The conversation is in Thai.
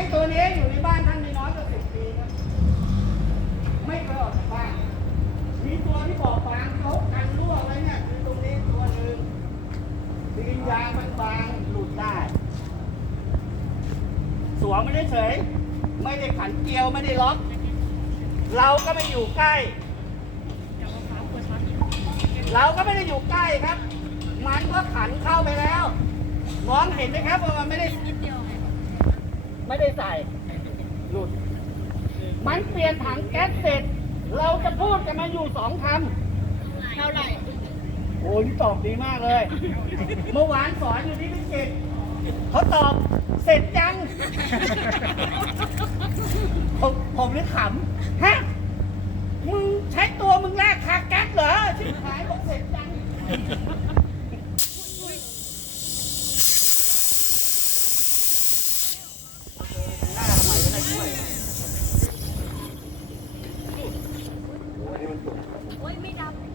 อ้ตัวนี้อยู่ในบ้านท่านไม่น้อยกว่าสิบปีครับไม่เคยออกจากบ้านมีตัวที่บอกบางเขากันรั่วไว้เนี่ยคือตรงนี้ตัวหนึ่งดินยางมันบางหลุดได้ สวมไม่ได้เฉย ไม่ได้ขันเกลียวไม่ได้ล็อก เราก็ไม่อยู่ใกล้ เราก็ไม่ได้อยู่ใกล้ครับ มันก็ขันเข้าไปแล้ว มองเห็นไหมครับว่ามันไม่ได้ ไม่ได้ใส่ หลุด มันเปลี่ยนถังแก๊สเสร็จ เราจะพูดกันมาอยู่สองคำเท่าไหร่โอ้ยนี่ตอบดีมากเลย เมื่อวานสอนอยู่ที่พิจิตรเขาตอบเสร็จจัง ผมผมเลยขำฮะมึงใช้ตัวมึงแลกคาแก๊สเหรอชิบหายบอกเสร็จจัง หน้าทำไมไม่ได้ช่วย โอ้ยไม่ดำ